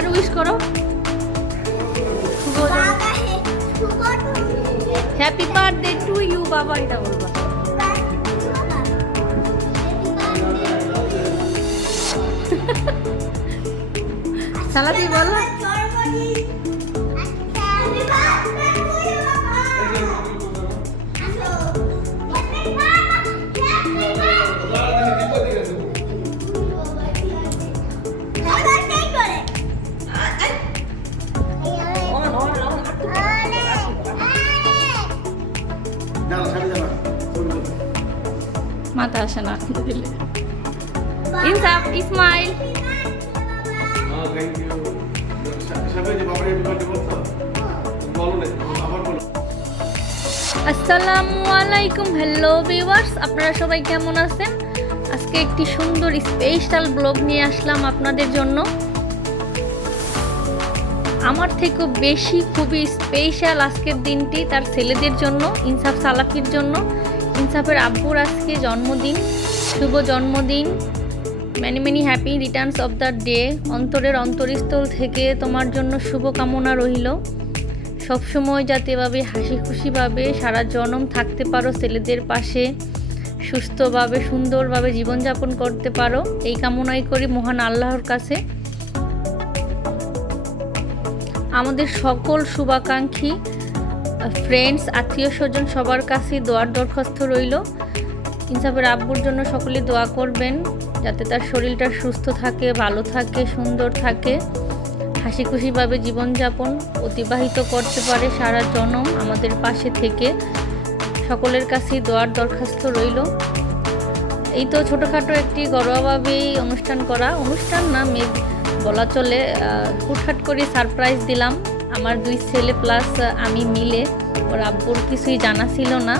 বাবার উইশ করো। Happy birthday to you বাবা এটা বলবা। সালাদি বলো। মাথা আসে না দিলে। ইনসাফ ইসমাইল। আসসালামু আলাইকুম হ্যালো ভিউয়ার্স আপনারা সবাই কেমন আছেন? আজকে একটি সুন্দর স্পেশাল ব্লগ নিয়ে আসলাম আপনাদের জন্য। আমার থেকেও বেশি খুবই স্পেশাল আজকের দিনটি তার ছেলেদের জন্য, ইনসাফ সালাফির জন্য। ইনসাফের আব্বুর আজকে জন্মদিন, শুভ জন্মদিন। Many many happy returns of the day অন্তরের অন্তরস্থল থেকে তোমার জন্য শুভকামনা রইল। সবসময় যাতে এভাবে হাসি খুশিভাবে সারা জনম থাকতে পারো ছেলেদের পাশে। সুস্থভাবে, সুন্দরভাবে জীবনযাপন করতে পারো। এই কামনাই করি মহান আল্লাহর কাছে। আমাদের সকল শুভাকাঙ্ক্ষী ফ্রেন্ডস আত্মীয় স্বজন সবার কাছে দোয়ার দরখাস্ত রইল। ইনসাফের আব্বুর জন্য সকলে দোয়া করবেন, যাতে তার শরীরটা সুস্থ থাকে, ভালো থাকে, সুন্দর থাকে। হাসি খুশিভাবে জীবনযাপন অতিবাহিত করতে পারে সারা জনম আমাদের পাশে থেকে। সকলের কাছেই দোয়ার দরখাস্ত রইল। এই তো ছোটোখাটো একটি ঘরোয়াভাবেই অনুষ্ঠান করা। অনুষ্ঠান না মে বলা চলে হুটহাট করে সারপ্রাইজ দিলাম। আমার দুই ছেলে প্লাস আমি মিলে। ওর আব্বুর কিছুই জানা ছিল না।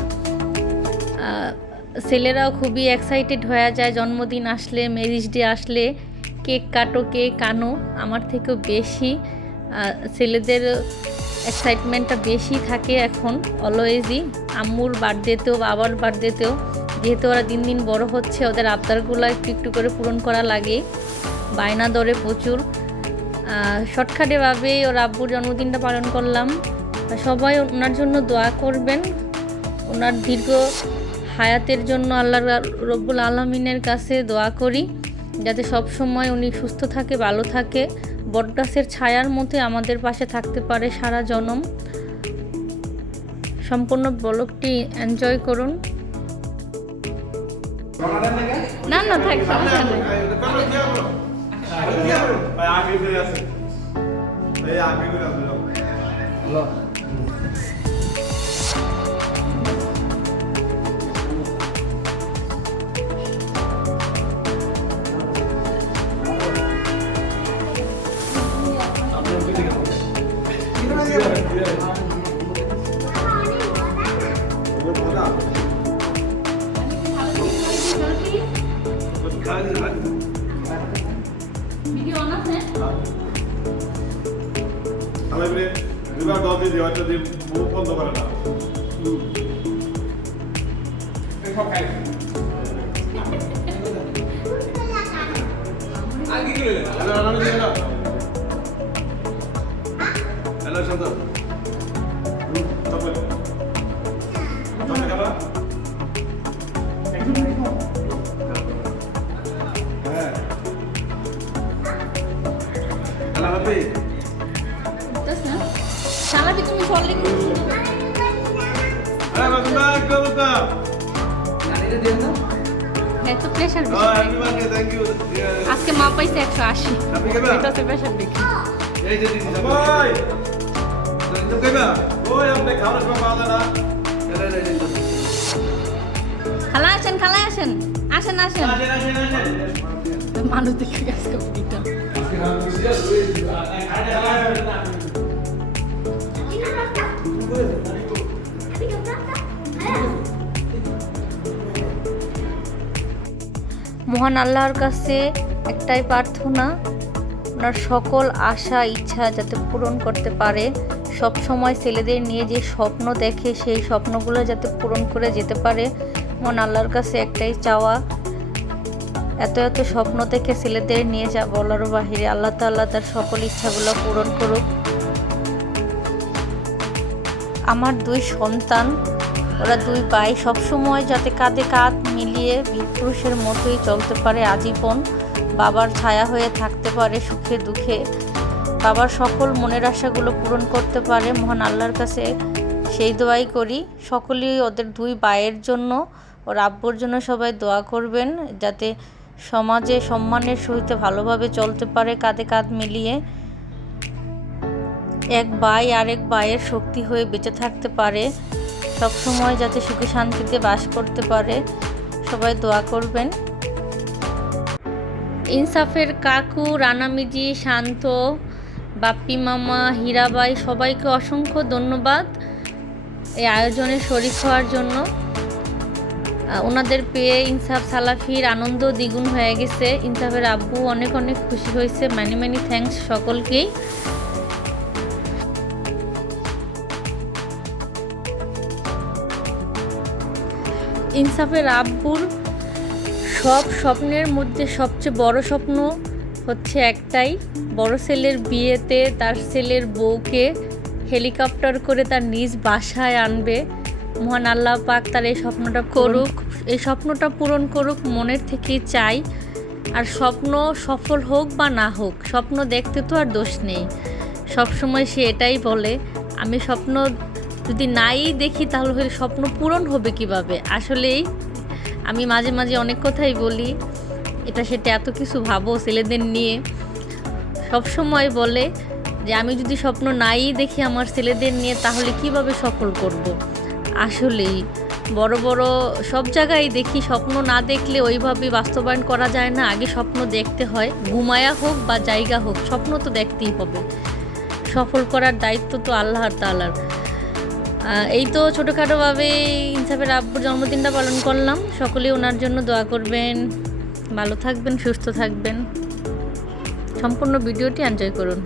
ছেলেরাও খুবই এক্সাইটেড হয়ে যায়। জন্মদিন আসলে ম্যারিজ ডে আসলে, কেক কাটো, কেক আনো, আমার থেকেও বেশি। ছেলেদের এক্সাইটমেন্টটা বেশি থাকে এখন অলওয়েজই আম্মুর বার্থডেতেও বাবার বার্থডেতেও যেহেতু ওরা দিন দিন বড় হচ্ছে, ওদের আবদারগুলো একটু একটু করে পূরণ করা লাগে। বায়না দরে প্রচুর। শর্টকাটেভাবেই ওর আব্বুর জন্মদিনটা পালন করলাম। সবাই ওনার জন্য দোয়া করবেন। ওনার দীর্ঘ হায়াতের জন্য আল্লাহ রব্বুল আলমিনের কাছে দোয়া করি, যাতে সব সময় উনি সুস্থ থাকে, ভালো থাকে। বটগাছের ছায়ার মধ্যে আমাদের পাশে থাকতে পারে সারা জনম। সম্পূর্ণ ব্লগটি এনজয় করুন। না থাক সমস্যা নেই। ভিডিও ജോറ്റത്തിൽ മൂപ്പൊന്ന് പറയണം? ഹലോ ശബ്ദ. അല്ല അപ്പേ. আপনি খাবার সময় পাওয়া না এলে এলে এলে খালা আসেন খালা আসেন। আসেন আসেন। আসেন আসেন আসেন। মানুষ দেখে গেছে মহান আল্লাহর কাছে একটাই প্রার্থনা, ওনার সকল আশা, ইচ্ছা যাতে পূরণ করতে পারে। সব সময় ছেলেদের নিয়ে যে স্বপ্ন দেখে, সেই স্বপ্নগুলো যাতে পূরণ করে যেতে পারে মন আল্লাহর কাছে একটাই চাওয়া। এত এত স্বপ্ন থেকে ছেলেদের নিয়ে যা বলার বাহিরে আল্লাহ তাল্লাহ তার সকল ইচ্ছাগুলো পূরণ করুক। আমার দুই সন্তান ওরা দুই ভাই সবসময় যাতে কাঁধে কাঁধ মিলিয়ে বীরপুরুষের মতোই চলতে পারে আজীবন। বাবার ছায়া হয়ে থাকতে পারে সুখে দুঃখে। বাবার সকল মনের আশাগুলো পূরণ করতে পারে। মহান আল্লাহর কাছে সেই দোয়াই করি। সকলেই ওদের দুই ভাইয়ের জন্য, ওর আব্বুর জন্য সবাই দোয়া করবেন, যাতে সমাজে সম্মানের সহিত ভালোভাবে চলতে পারে, কাঁধে কাঁধ মিলিয়ে। এক ভাই আরেক ভাইয়ের শক্তি হয়ে বেঁচে থাকতে পারে। সব সময় যাতে সুখে শান্তিতে বাস করতে পারে, সবাই দোয়া করবেন। ইনসাফের কাকু, রানামিজি, শান্ত, বাপ্পি মামা, হীরাবাই, সবাইকে অসংখ্য ধন্যবাদ এই আয়োজনে শরিক হওয়ার জন্য। ওনাদের পেয়ে ইনসাফ, সালাফির আনন্দ দ্বিগুণ হয়ে গেছে। ইনসাফের আব্বু অনেক অনেক খুশি হয়েছে। ম্যানি ম্যানি থ্যাঙ্কস সকলকেই। ইনসাফের আব্বুর সব স্বপ্নের মধ্যে সবচেয়ে বড় স্বপ্ন হচ্ছে একটাই বড় ছেলের বিয়েতে তার ছেলের বউকে হেলিকপ্টার করে তার নিজ বাসায় আনবে। মহান আল্লাহ পাক তার এই স্বপ্নটা করুক এই স্বপ্নটা পূরণ করুক মনের থেকেই চাই। আর স্বপ্ন সফল হোক বা না হোক স্বপ্ন দেখতে তো আর দোষ নেই। সবসময় সে এটাই বলে আমি স্বপ্ন যদি নাই দেখি, তাহলে হলে স্বপ্ন পূরণ হবে কীভাবে? আসলেই আমি মাঝে মাঝে অনেক কথাই বলি। এটা সেটা এত কিছু ভাবো ছেলেদের নিয়ে। সব সময় বলে যে, আমি যদি স্বপ্ন নাই দেখি আমার ছেলেদের নিয়ে, তাহলে কীভাবে সফল করব। আসলেই বড় বড় সব জায়গায় দেখি, স্বপ্ন না দেখলে ওইভাবে বাস্তবায়ন করা যায় না। আগে স্বপ্ন দেখতে হয়, ঘুমায়া হোক বা জায়গা হোক, স্বপ্ন তো দেখতেই হবে। সফল করার দায়িত্ব তো আল্লাহ তালার এই তো ছোটোখাটোভাবে ইনসাফের আব্বুর জন্মদিনটা পালন করলাম। সকলেই ওনার জন্য দোয়া করবেন, ভালো থাকবেন, সুস্থ থাকবেন। সম্পূর্ণ ভিডিওটি এনজয় করুন।